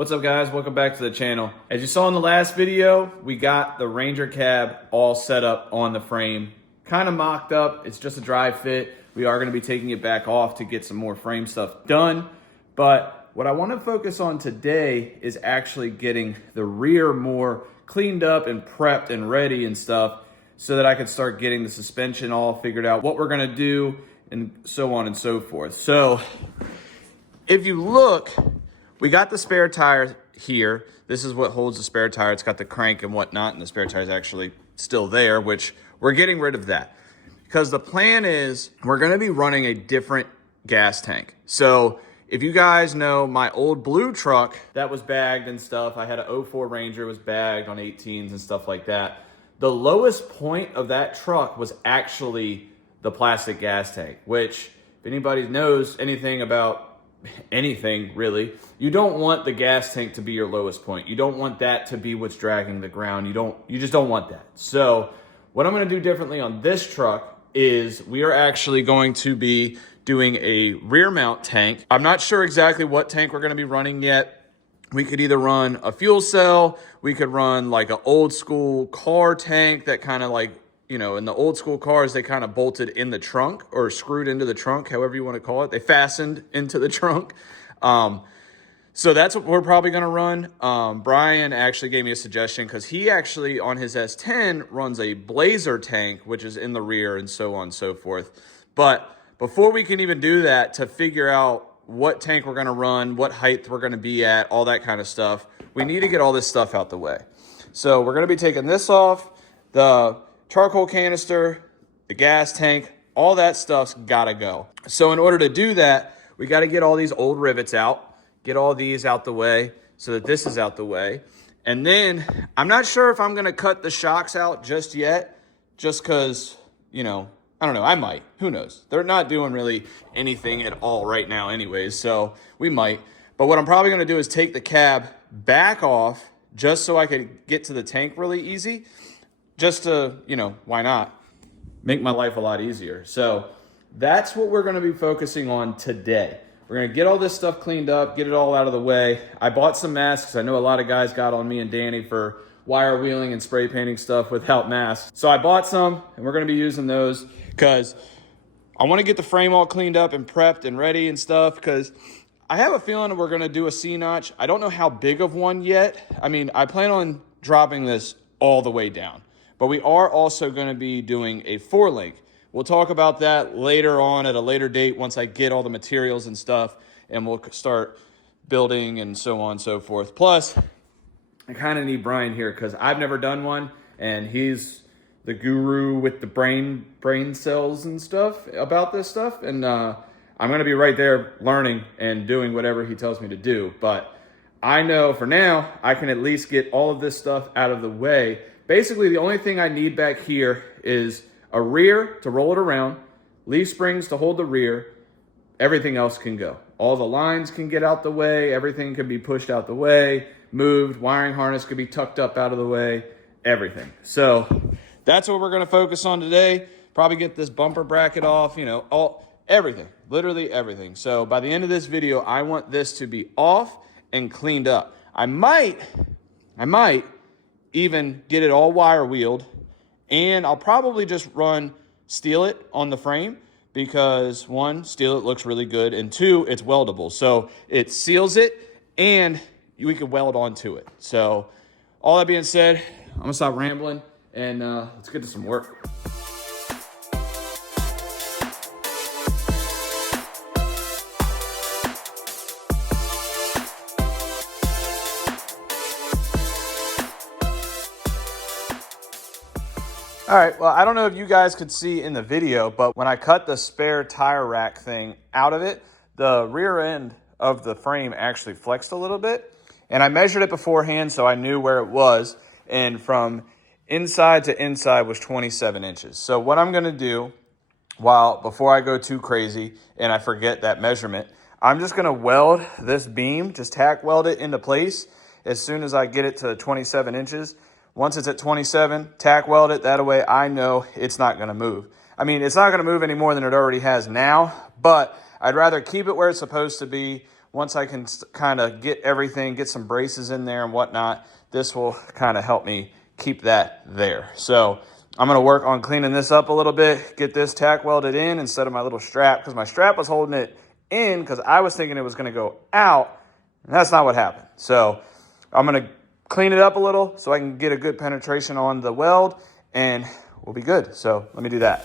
What's up guys, welcome back to the channel. As you saw in the last video, we got the Ranger cab all set up on the frame. Kind of mocked up, it's just a dry fit. We are gonna be taking it back off to get some more frame stuff done. But what I wanna focus on today is actually getting the rear more cleaned up and prepped and ready and stuff so that I can start getting the suspension all figured out, what we're gonna do and so on and so forth. So if you look, we got the spare tire here. This is what holds the spare tire. It's got the crank and whatnot, and the spare tire is actually still there, which we're getting rid of that. Because the plan is we're gonna be running a different gas tank. So if you guys know my old blue truck that was bagged and stuff, I had an 04 Ranger, was bagged on 18s and stuff like that. The lowest point of that truck was actually the plastic gas tank, which if anybody knows anything about anything really, you don't want the gas tank to be your lowest point. You don't want that to be what's dragging the ground. You just don't want that. So what I'm going to do differently on this truck is we are actually going to be doing a rear mount tank. I'm not sure exactly what tank we're going to be running yet. We could either run a fuel cell, we could run like an old school car tank that kind of like, you know, in the old school cars, they kind of bolted in the trunk or screwed into the trunk, however you want to call it. They fastened into the trunk. So that's what we're probably going to run. Brian actually gave me a suggestion because he actually on his S10 runs a Blazer tank, which is in the rear and so on and so forth. But before we can even do that, to figure out what tank we're going to run, what height we're going to be at, all that kind of stuff, we need to get all this stuff out the way. So we're going to be taking this off, the charcoal canister, the gas tank, all that stuff's gotta go. So in order to do that, we gotta get all these old rivets out, get all these out the way so that this is out the way. And then I'm not sure if I'm gonna cut the shocks out just yet, just cause, you know, I don't know, I might, who knows? They're not doing really anything at all right now anyways, so we might. But what I'm probably gonna do is take the cab back off just so I could get to the tank really easy. Just to, you know, why not? Make my life a lot easier. So that's what we're gonna be focusing on today. We're gonna get all this stuff cleaned up, get it all out of the way. I bought some masks. I know a lot of guys got on me and Danny for wire wheeling and spray painting stuff without masks. So I bought some and we're gonna be using those because I wanna get the frame all cleaned up and prepped and ready and stuff because I have a feeling we're gonna do a C-notch. I don't know how big of one yet. I mean, I plan on dropping this all the way down. But we are also going to be doing a 4-link. We'll talk about that later on at a later date once I get all the materials and stuff, and we'll start building and so on and so forth. Plus, I kind of need Brian here because I've never done one, and he's the guru with the brain cells and stuff about this stuff. And I'm going to be right there learning and doing whatever he tells me to do. But I know for now, I can at least get all of this stuff out of the way. Basically, the only thing I need back here is a rear to roll it around, leaf springs to hold the rear. Everything else can go. All the lines can get out the way. Everything can be pushed out the way, moved. Wiring harness could be tucked up out of the way, everything. So that's what we're going to focus on today. Probably get this bumper bracket off, you know, everything, literally everything. So by the end of this video, I want this to be off and cleaned up. I might even get it all wire wheeled, and I'll probably just steel it on the frame because one, steel it looks really good, and two, it's weldable. So it seals it and we can weld onto it. So all that being said, I'm gonna stop rambling and let's get to some work. All right, well, I don't know if you guys could see in the video, but when I cut the spare tire rack thing out of it, the rear end of the frame actually flexed a little bit. And I measured it beforehand so I knew where it was. And from inside to inside was 27 inches. So what I'm gonna do, before I go too crazy and I forget that measurement, I'm just gonna weld this beam, just tack weld it into place as soon as I get it to 27 inches. Once it's at 27, tack weld it. That way I know it's not going to move. I mean, it's not going to move any more than it already has now, but I'd rather keep it where it's supposed to be once I can kind of get everything, get some braces in there and whatnot, this will kind of help me keep that there. So I'm going to work on cleaning this up a little bit, get this tack welded in instead of my little strap, because my strap was holding it in because I was thinking it was going to go out, and that's not what happened. So I'm going to clean it up a little so I can get a good penetration on the weld, and we'll be good. So let me do that.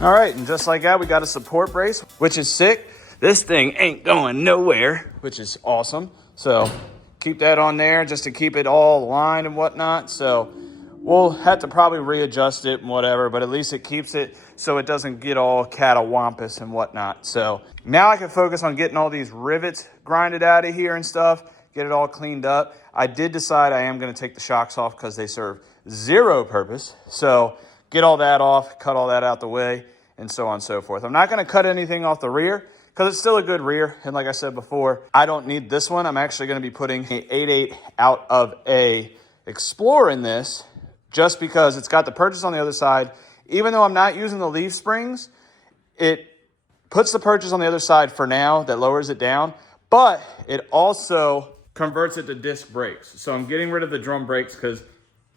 All right, and just like that, we got a support brace, which is sick. This thing ain't going nowhere, which is awesome. So keep that on there just to keep it all aligned and whatnot. So we'll have to probably readjust it and whatever, but at least it keeps it so it doesn't get all catawampus and whatnot. So now I can focus on getting all these rivets grinded out of here and stuff, get it all cleaned up. I did decide I am going to take the shocks off because they serve zero purpose. So get all that off, cut all that out the way, and so on and so forth. I'm not going to cut anything off the rear because it's still a good rear. And like I said before, I don't need this one. I'm actually going to be putting an 8.8 out of a Explorer in this just because it's got the purchase on the other side. Even though I'm not using the leaf springs, it puts the purchase on the other side for now. That lowers it down, but it also converts it to disc brakes. So I'm getting rid of the drum brakes because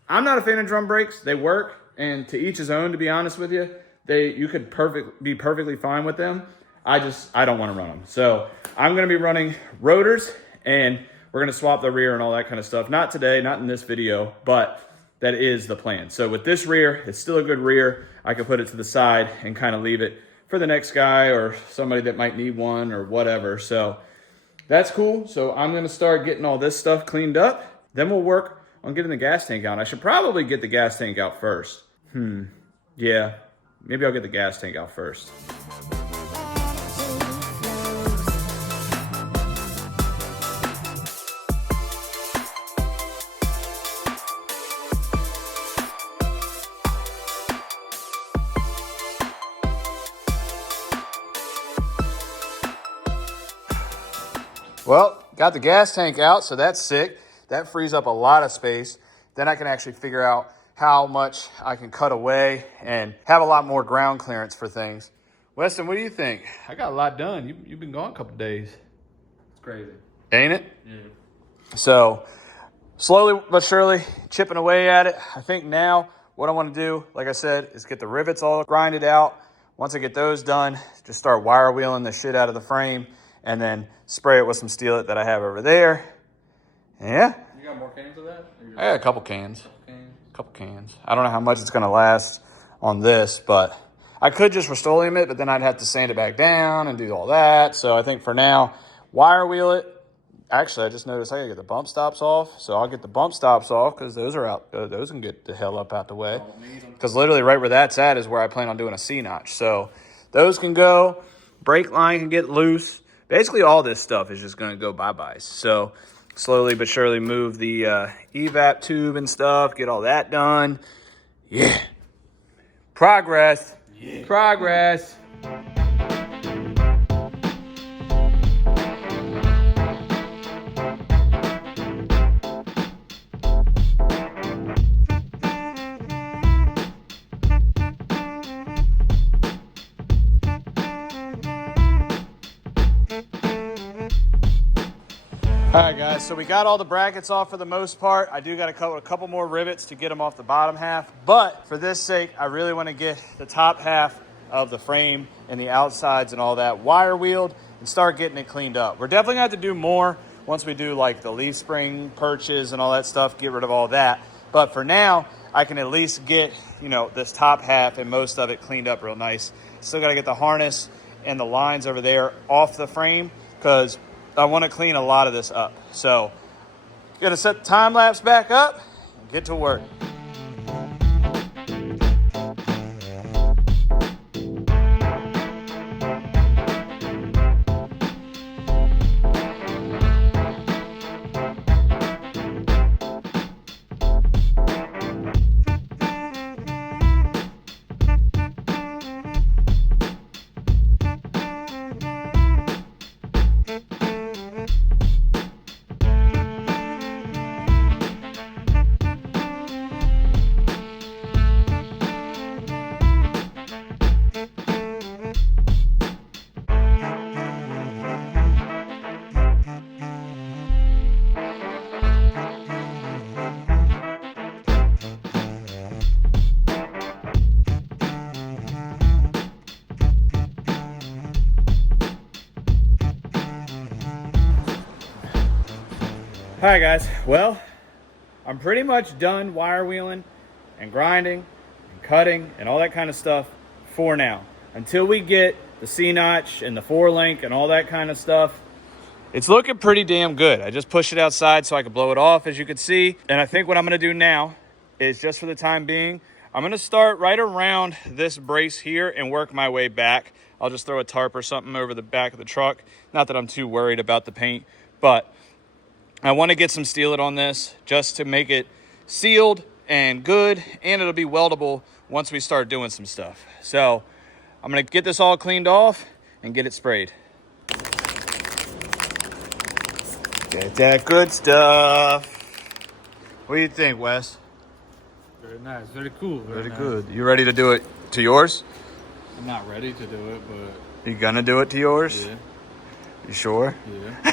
I'm not a fan of drum brakes. They work, and to each his own, to be honest with you. You could be perfectly fine with them. I don't want to run them. So I'm going to be running rotors, and we're going to swap the rear and all that kind of stuff. Not today, not in this video, but that is the plan. So with this rear, it's still a good rear. I can put it to the side and kind of leave it for the next guy or somebody that might need one or whatever. So that's cool. So I'm going to start getting all this stuff cleaned up. Then we'll work on getting the gas tank out. I should probably get the gas tank out first. Yeah. Maybe I'll get the gas tank out first. Well, got the gas tank out, so that's sick. That frees up a lot of space. Then I can actually figure out how much I can cut away and have a lot more ground clearance for things. Weston, what do you think? I got a lot done. You've been gone a couple days. It's crazy. Ain't it? Yeah. So slowly but surely chipping away at it. I think now what I want to do, like I said, is get the rivets all grinded out. Once I get those done, just start wire wheeling the shit out of the frame and then spray it with some Steelite that I have over there. Yeah. You got more cans of that? I got a couple cans. Couple cans. I don't know how much it's going to last on this, but I could just Rust-Oleum it, but then I'd have to sand it back down and do all that. So I think for now, wire wheel it. Actually, I just noticed I got to get the bump stops off. So I'll get the bump stops off because those are out. Those can get the hell up out the way. Because literally right where that's at is where I plan on doing a C-notch. So those can go. Brake line can get loose. Basically, all this stuff is just going to go bye-byes. So slowly but surely move the evap tube and stuff, get all that done. Yeah. Progress. Yeah. Progress. All right, guys, so we got all the brackets off for the most part. I do got a couple more rivets to get them off the bottom half, but for this sake, I really want to get the top half of the frame and the outsides and all that wire wheeled and start getting it cleaned up. We're definitely going to have to do more once we do like the leaf spring perches and all that stuff, get rid of all that. But for now, I can at least get, this top half and most of it cleaned up real nice. Still got to get the harness and the lines over there off the frame because I want to clean a lot of this up. So, gonna set the time lapse back up and get to work. All right, guys. Well, I'm pretty much done wire wheeling and grinding and cutting and all that kind of stuff for now. Until we get the C-notch and the 4-link and all that kind of stuff, it's looking pretty damn good. I just pushed it outside so I could blow it off, as you can see. And I think what I'm gonna do now is, just for the time being, I'm gonna start right around this brace here and work my way back. I'll just throw a tarp or something over the back of the truck. Not that I'm too worried about the paint, but I want to get some Steelite on this just to make it sealed and good, and it'll be weldable once we start doing some stuff. So I'm going to get this all cleaned off and get it sprayed. Get that good stuff. What do you think, Wes? Very nice, very cool. Very nice. good. You ready to do it to yours? I'm not ready to do it, but... You gonna do it to yours? Yeah. You sure? Yeah.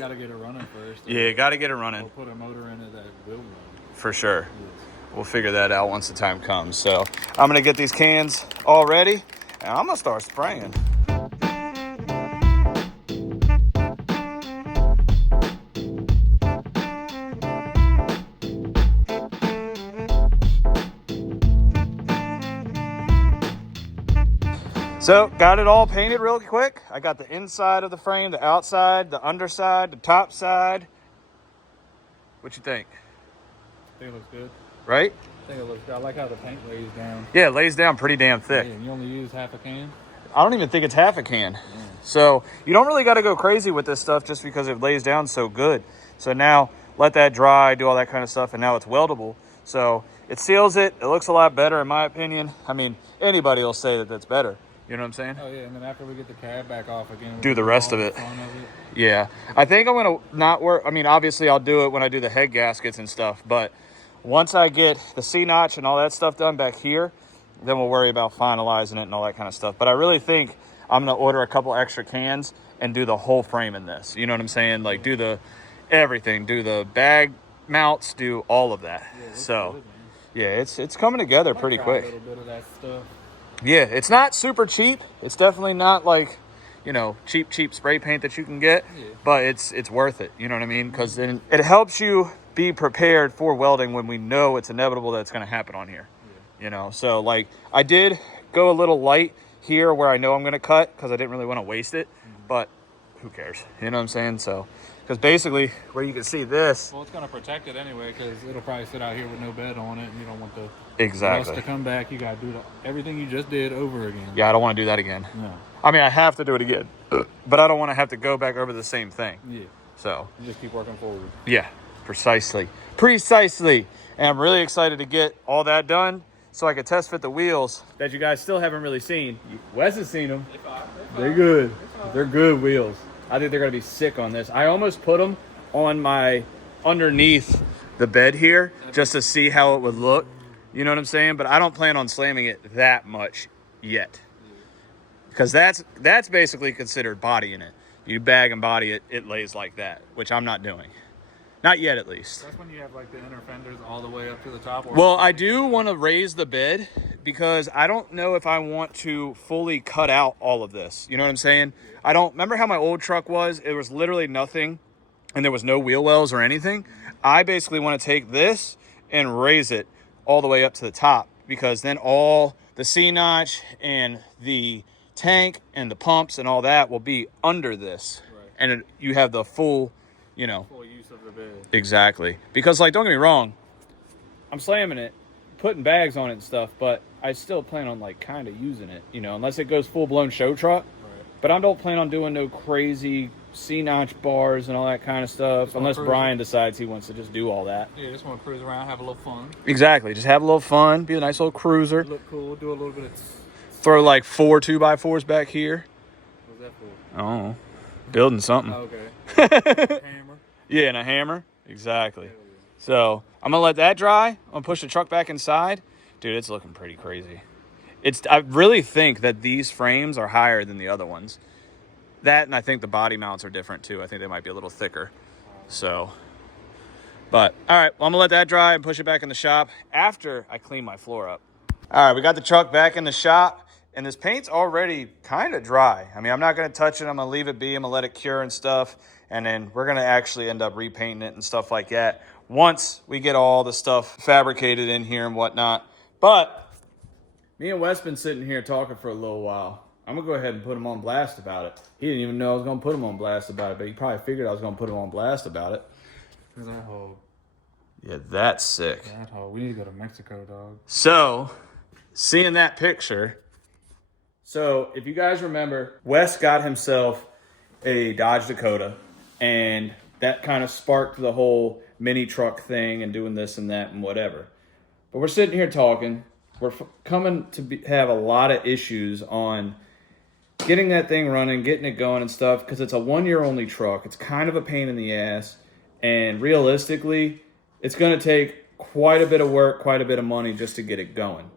Gotta get it running first. Yeah, gotta get it running. We'll put a motor in it that will run. For sure. Yes. We'll figure that out once the time comes. So I'm gonna get these cans all ready, and I'm gonna start spraying. So got it all painted real quick. I got the inside of the frame, the outside, the underside, the top side. What you think? I think it looks good. Right? I think it looks good. I like how the paint lays down. Yeah, it lays down pretty damn thick. Yeah, and you only use half a can? I don't even think it's half a can. So you don't really got to go crazy with this stuff just because it lays down so good. So now let that dry, do all that kind of stuff, and now it's weldable. So it seals it. It looks a lot better in my opinion. I mean, anybody will say that that's better. You know what I'm saying? Oh yeah, and then after we get the cab back off again, we'll do the rest of it. front of it. Yeah. I think I'm going to not work. I mean, obviously I'll do it when I do the head gaskets and stuff, but once I get the C-notch and all that stuff done back here, then we'll worry about finalizing it and all that kind of stuff. But I really think I'm going to order a couple extra cans and do the whole frame in this. You know what I'm saying? Like do the everything, do the bag mounts, do all of that. Yeah, so good, yeah, it's coming together pretty quick. A little bit of that stuff. Yeah, it's not super cheap. It's definitely not like, you know, cheap spray paint that you can get, but it's worth it. You know what I mean? Because then it helps you be prepared for welding when we know it's inevitable that it's going to happen on here. Yeah. You know, so like I did go a little light here where I know I'm going to cut because I didn't really want to waste it, but who cares? You know what I'm saying? So, because basically where you can see this. Well, it's going to protect it anyway because it'll probably sit out here with no bed on it, and you don't want the exactly rust to come back. You got to do everything you just did over again. Yeah, I don't want to do that again. No. I mean, I have to do it again, but I don't want to have to go back over the same thing. Yeah. So you just keep working forward. Yeah, precisely. And I'm really excited to get all that done so I can test fit the wheels that you guys still haven't really seen. Wes has seen them. They're good. They're good wheels. I think they're going to be sick on this. I almost put them on my underneath the bed here just to see how it would look. You know what I'm saying? But I don't plan on slamming it that much yet. Because that's basically considered bodying it. You bag and body it, it lays like that, which I'm not doing. Not yet, at least. That's when you have like the inner fenders all the way up to the top. Well, I do want to raise the bed because I don't know if I want to fully cut out all of this. You know what I'm saying? Yeah. I don't remember how my old truck was. It was literally nothing and there was no wheel wells or anything. I basically want to take this and raise it all the way up to the top because then all the C-notch and the tank and the pumps and all that will be under this. Right. And you have the full, you know, full use of the bed. Exactly. Because, like, don't get me wrong, I'm slamming it, putting bags on it and stuff, but I still plan on, like, kind of using it, you know, unless it goes full-blown show truck. Right. But I don't plan on doing no crazy C-notch bars and all that kind of stuff, unless Brian decides he wants to just do all that. Yeah, just want to cruise around, have a little fun. Exactly. Just have a little fun, be a nice little cruiser. Look cool, do a little bit of... Throw, like, 4 2x4s back here. What's that for? Oh, building something. Oh, okay. Hammer. Yeah, and a hammer. Exactly. So I'm gonna let that dry. I'm gonna push the truck back inside. Dude, it's looking pretty crazy. I really think that these frames are higher than the other ones. That, and I think the body mounts are different too. I think they might be a little thicker. So, but all right, well, I'm gonna let that dry and push it back in the shop after I clean my floor up. All right, we got the truck back in the shop. and this paint's already kind of dry. I mean, I'm not going to touch it. I'm going to leave it be. I'm going to let it cure and stuff. And then we're going to actually end up repainting it and stuff like that once we get all the stuff fabricated in here and whatnot. But me and Wes been sitting here talking for a little while. I'm going to go ahead and put him on blast about it. He didn't even know I was going to put him on blast about it, but he probably figured I was going to put him on blast about it. That hole. Yeah, that's sick. That hole. We need to go to Mexico, dog. So, seeing that picture. So, if you guys remember, Wes got himself a Dodge Dakota, and that kind of sparked the whole mini truck thing and doing this and that and whatever. But we're sitting here talking. We're coming to have a lot of issues on getting that thing running, getting it going and stuff, because it's a 1 year only truck. It's kind of a pain in the ass, and realistically, it's going to take quite a bit of work, quite a bit of money just to get it going.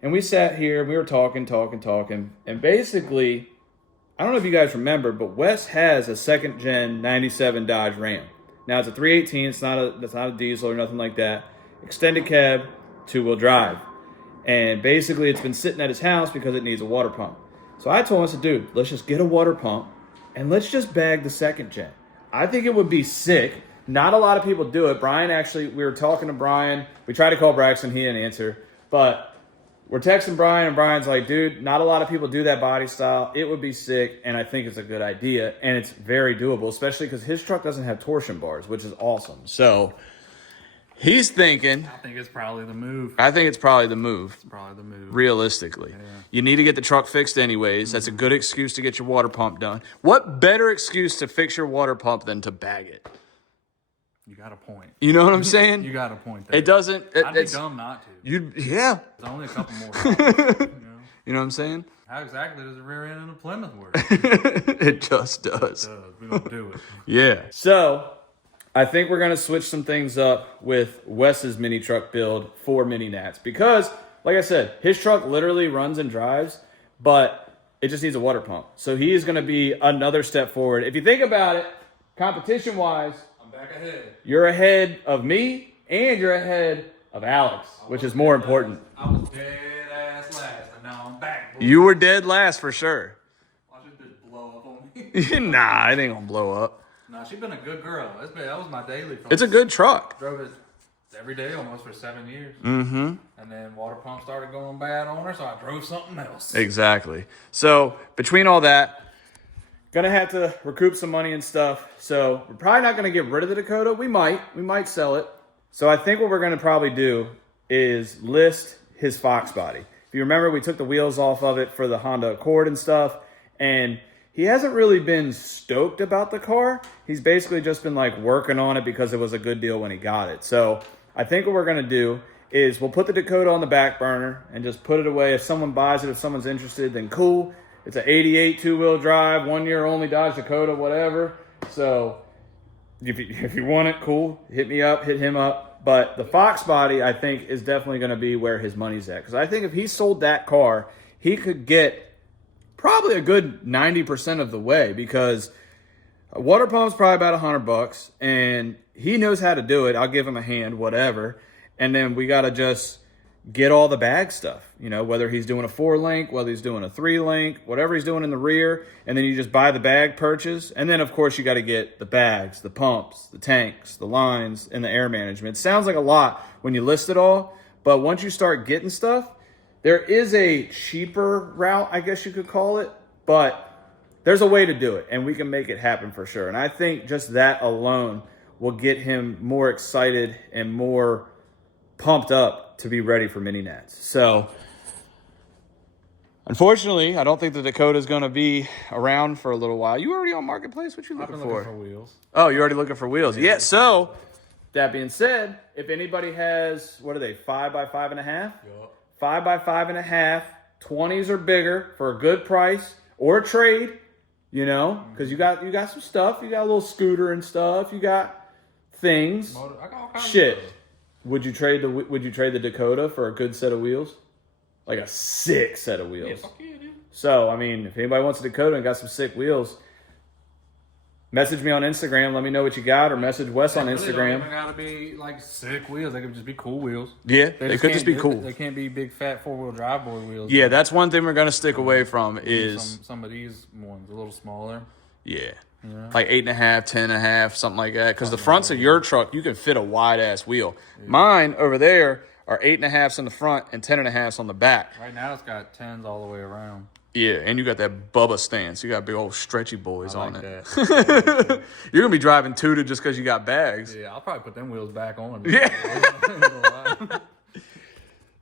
And we sat here, we were talking, and basically, I don't know if you guys remember, but Wes has a second gen 97 Dodge Ram. Now it's a 318, it's not a diesel or nothing like that. Extended cab, 2-wheel drive. And basically it's been sitting at his house because it needs a water pump. So I told him, I said, dude, let's just get a water pump and let's just bag the second gen. I think it would be sick. Not a lot of people do it. Brian actually, we were talking to Brian. We tried to call Braxton, he didn't answer. But we're texting Brian, and Brian's like, dude, not a lot of people do that body style. It would be sick, and I think it's a good idea, and it's very doable, especially because his truck doesn't have torsion bars, which is awesome. So he's thinking. I think it's probably the move. I think it's probably the move. It's probably the move. Realistically. Yeah. You need to get the truck fixed anyways. That's a good excuse to get your water pump done. What better excuse to fix your water pump than to bag it? You got a point. You know what I'm saying? You got a point there. It doesn't. I'd be dumb not to. Yeah. There's only a couple more. You You know what I'm saying? How exactly does the rear end of a Plymouth work? It just does. We're going to do it. Yeah. So, I think we're going to switch some things up with Wes's mini truck build for Mini Nats. Because, like I said, his truck literally runs and drives, but it just needs a water pump. So, he is going to be another step forward. If you think about it, competition-wise, I'm back ahead. You're ahead of me, and you're ahead of Alex, which is more important. I was dead ass last, and now I'm back. Boy. You were dead last for sure. Watch this bitch blow up on me. Nah, it ain't gonna blow up. Nah, she's been a good girl. That was my daily. It's a good truck. Drove it every day almost for 7 years. Mm-hmm. And then water pump started going bad on her, so I drove something else. Exactly. So between all that, gonna have to recoup some money and stuff. So we're probably not gonna get rid of the Dakota. We might sell it. So I think what we're gonna probably do is list his Fox body. If you remember, we took the wheels off of it for the Honda Accord and stuff, and he hasn't really been stoked about the car. He's basically just been like working on it because it was a good deal when he got it. So I think what we're gonna do is we'll put the Dakota on the back burner and just put it away. If someone buys it, if someone's interested, then cool. It's an 88 2-wheel drive, 1 year only Dodge Dakota, whatever. So if you want it, cool. Hit me up, hit him up. But the Fox body, I think, is definitely going to be where his money's at. Because I think if he sold that car, he could get probably a good 90% of the way. Because a water pump's probably about $100, and he knows how to do it. I'll give him a hand, whatever. And then we got to just get all the bag stuff, you know, whether he's doing a 4-link, whether he's doing a 3-link, whatever he's doing in the rear, and then you just buy the bag purchase. And then, of course, you got to get the bags, the pumps, the tanks, the lines, and the air management. It sounds like a lot when you list it all, but once you start getting stuff, there is a cheaper route, I guess you could call it, but there's a way to do it, and we can make it happen for sure. And I think just that alone will get him more excited and more pumped up to be ready for Mini Nats. So, unfortunately, I don't think the Dakota is going to be around for a little while. You already on Marketplace? What you looking for? Looking for wheels. Oh, you're already looking for wheels. Yeah, so, that being said, if anybody has, what are they, 5 by 5.5? Yup. 5 by 5.5, 20s or bigger for a good price, or a trade, you know, because you got some stuff. You got a little scooter and stuff. You got things. I got all kinds Shit. of stuff. Would you trade the Dakota for a good set of wheels? Like a sick set of wheels. Yeah, fuck yeah, dude. So, I mean, if anybody wants a Dakota and got some sick wheels, Message me on Instagram. Let me know what you got, or message Wes on They Instagram. don't gotta be like sick wheels. They could just be cool wheels. Yeah, they could just be cool. They can't be big fat 4-wheel drive boy wheels. Yeah, that's one thing we're gonna stick away from is some of these ones a little smaller. yeah, like 8.5, 10.5, something like that. Because the fronts of your truck, you can fit a wide ass wheel. Yeah. Mine over there are 8.5s in the front and 10.5s on the back. Right now, it's got 10s all the way around. Yeah, and you got that Bubba stance. You got big old stretchy boys I like on it. That. You're gonna be driving tooted just because you got bags. Yeah, I'll probably put them wheels back on. Yeah.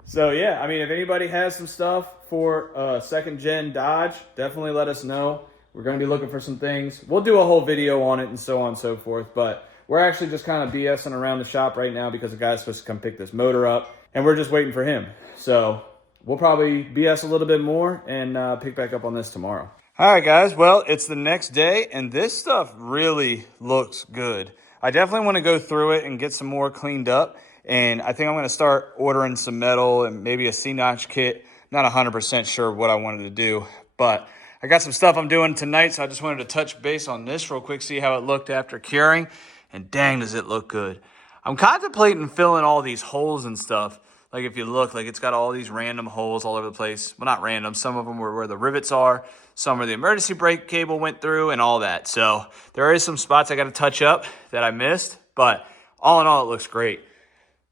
So yeah, I mean, if anybody has some stuff for second gen Dodge, definitely let us know. We're gonna be looking for some things. We'll do a whole video on it and so on and so forth. But we're actually just kind of BSing around the shop right now because the guy's supposed to come pick this motor up, and we're just waiting for him. So we'll probably BS a little bit more and pick back up on this tomorrow. All right, guys. Well, it's the next day, and this stuff really looks good. I definitely want to go through it and get some more cleaned up, and I think I'm going to start ordering some metal and maybe a C-notch kit. Not 100% sure what I wanted to do, but I got some stuff I'm doing tonight, so I just wanted to touch base on this real quick, see how it looked after curing, and dang, does it look good. I'm contemplating filling all these holes and stuff. Like if you look, like it's got all these random holes all over the place. Well, not random. Some of them were where the rivets are. Some where the emergency brake cable went through and all that. So there is some spots I got to touch up that I missed. But all in all, it looks great.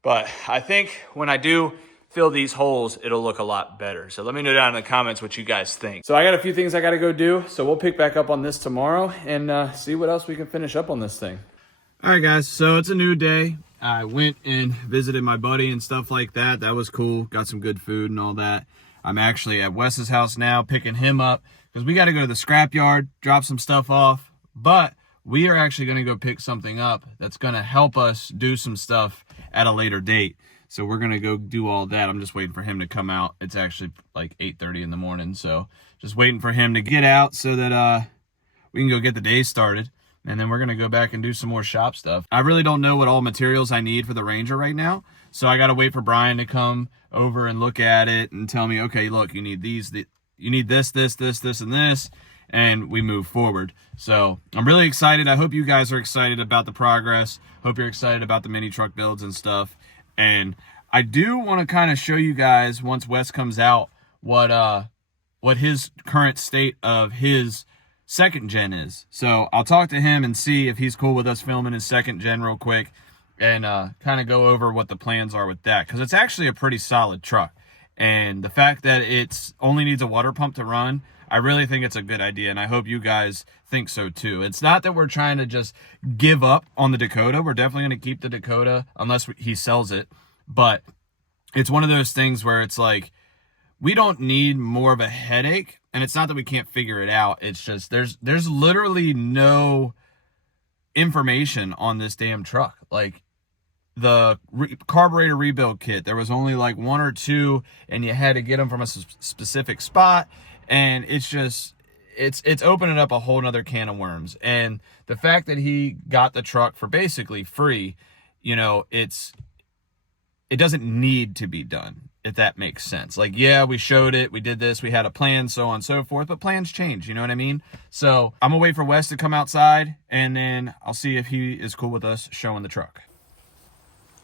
But I think when I do fill these holes, it'll look a lot better. So let me know down in the comments what you guys think. So I got a few things I got to go do. So we'll pick back up on this tomorrow and see what else we can finish up on this thing. All right, guys. So it's a new day. I went and visited my buddy and stuff like that. That was cool. Got some good food and all that. I'm actually at Wes's house now picking him up because we got to go to the scrapyard, drop some stuff off. But we are actually going to go pick something up that's going to help us do some stuff at a later date. So we're going to go do all that. I'm just waiting for him to come out. It's actually like 8:30 in the morning. So just waiting for him to get out so that we can go get the day started. And then we're going to go back and do some more shop stuff. I really don't know what all materials I need for the Ranger right now. So I got to wait for Brian to come over and look at it and tell me, okay, look, you need these, you need this, and this. And we move forward. So I'm really excited. I hope you guys are excited about the progress. Hope you're excited about the mini truck builds and stuff. And I do want to kind of show you guys once Wes comes out what his current state of his second gen is. So I'll talk to him and see if he's cool with us filming his second gen real quick and kind of go over what the plans are with that, because it's actually a pretty solid truck. And the fact that it's only needs a water pump to run, I really think it's a good idea, and I hope you guys think so too. It's not that we're trying to just give up on the Dakota. We're definitely going to keep the Dakota unless he sells it, but it's one of those things where it's like we don't need more of a headache. And it's not that we can't figure it out. It's just there's literally no information on this damn truck. Like the carburetor rebuild kit, there was only like 1 or 2, and you had to get them from a specific spot. And it's just it's opening up a whole nother can of worms. And the fact that he got the truck for basically free, you know, it doesn't need to be done, if that makes sense. Like, yeah, we showed it, we did this, we had a plan, so on and so forth, but plans change, you know what I mean? So I'm gonna wait for Wes to come outside, and then I'll see if he is cool with us showing the truck.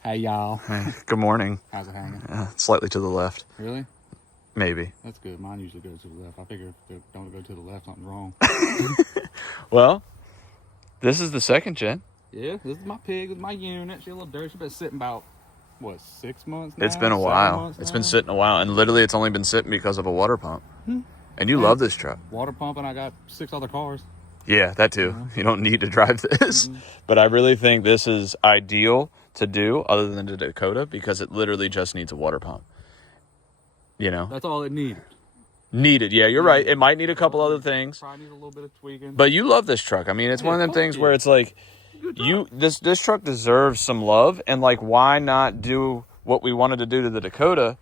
Hey, y'all. Hey, good morning. How's it hanging? Slightly to the left. Really? Maybe. That's good. Mine usually goes to the left. I figure if they don't go to the left, something's wrong. Well, this is the second gen. Yeah, this is my pig, this is my unit. She's a little dirty. She's been sitting about, what, 6 months now? It's been a while. It's been sitting a while, and literally it's only been sitting because of a water pump. And you love this truck. Water pump, and I got 6 other cars. Yeah, that too. You don't need to drive this. But I really think this is ideal to do other than the Dakota, because it literally just needs a water pump. You know? That's all it needed. Needed, yeah, you're right. It might need a couple other things. Probably need a little bit of tweaking. But you love this truck. I mean, it's one of them things where it's like, this truck deserves some love, and like, why not do what we wanted to do to the Dakota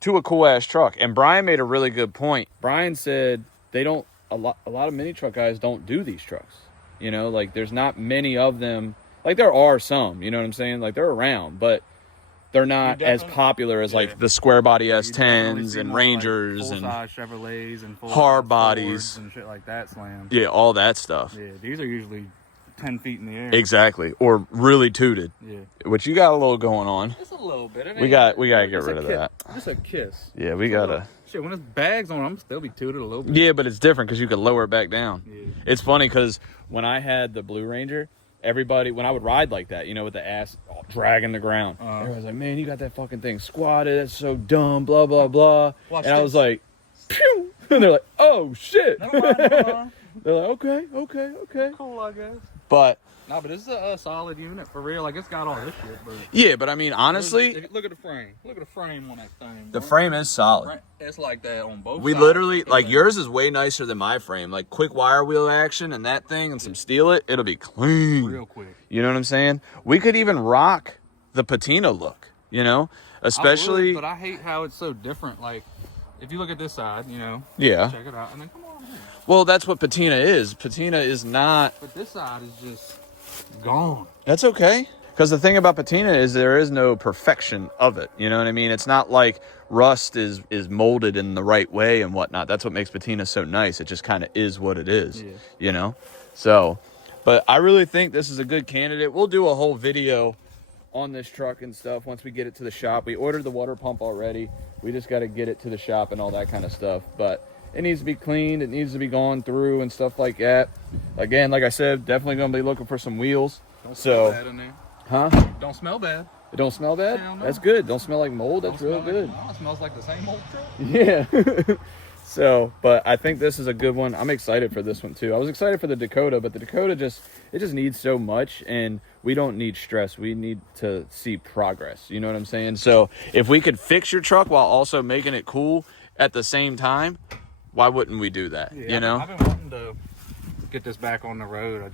to a cool ass truck? And Brian made a really good point. Brian said a lot of mini truck guys don't do these trucks. You know, like there's not many of them. Like there are some, you know what I'm saying? Like they're around, but they're not as popular as like the square body You definitely S10s see and more, Rangers like, and full-size Chevrolets and hard full-size bodies Fords and shit like that slam. yeah, all that stuff. Yeah, these are usually 10 feet in the air. Exactly, or really tooted. Yeah, Which you got a little going on. just a little bit. We gotta get rid of that. Just a kiss. Yeah, we gotta. Shit, when it's bags on, I'm still be tooted a little bit. Yeah, but it's different because you could lower it back down. Yeah. It's funny because when I had the Blue Ranger, everybody, when I would ride like that, you know, with the ass dragging the ground, everyone's like, man, you got that fucking thing squatted. That's so dumb, blah, blah, blah. Watch and I this. was like, pew! And they're like, oh, shit. Never mind, never mind. They're like, okay. Cool, I guess. But, No, but this is a solid unit for real. Like, it's got all this shit, but yeah, but I mean, honestly, look at the frame. Look at the frame on that thing. the bro. frame is solid. It's like that on both We sides. literally, like, yours is way nicer than my frame. Like, quick wire wheel action and that thing and some steel it'll be clean. Real quick. You know what I'm saying? We could even rock the patina look, you know? Especially, but I hate how it's so different. Like, if you look at this side, you know, yeah. check it out, and then come on here. Well, that's what patina is. Patina is not... But this side is just gone. That's okay. Because the thing about patina is there is no perfection of it. You know what I mean? It's not like rust is molded in the right way and whatnot. That's what makes patina so nice. It just kind of is what it is, you know? So, but I really think this is a good candidate. We'll do a whole video on this truck and stuff once we get it to the shop. We ordered the water pump already. We just got to get it to the shop and all that kind of stuff. But it needs to be cleaned. It needs to be gone through and stuff like that. Again, like I said, definitely going to be looking for some wheels. Don't smell bad in there. Huh? Don't smell bad. It don't smell bad? Hell no. That's good. Don't smell like mold. That's real good. No, it smells like the same old truck. Yeah. So, but I think this is a good one. I'm excited for this one too. I was excited for the Dakota, but the Dakota just needs so much, and we don't need stress. We need to see progress. You know what I'm saying? So if we could fix your truck while also making it cool at the same time, why wouldn't we do that? Yeah, you know? I've been wanting to get this back on the road.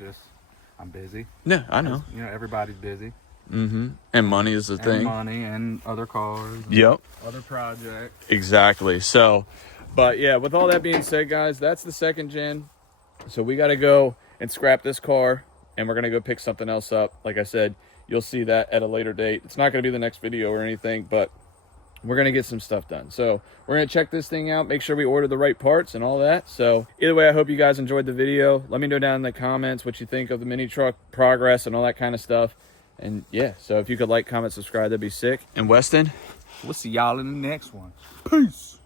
I'm busy. Yeah, I know. You know, everybody's busy. Mm-hmm. And money is the thing. Money and other cars. And Yep. Other projects. Exactly. So, but yeah, with all that being said, guys, that's the second gen. So we got to go and scrap this car, and we're going to go pick something else up. Like I said, you'll see that at a later date. It's not going to be the next video or anything, but we're going to get some stuff done. So we're going to check this thing out, make sure we order the right parts and all that. So either way, I hope you guys enjoyed the video. Let me know down in the comments what you think of the mini truck progress and all that kind of stuff. And yeah, so if you could like, comment, subscribe, that'd be sick. And Weston, We'll see y'all in the next one. Peace.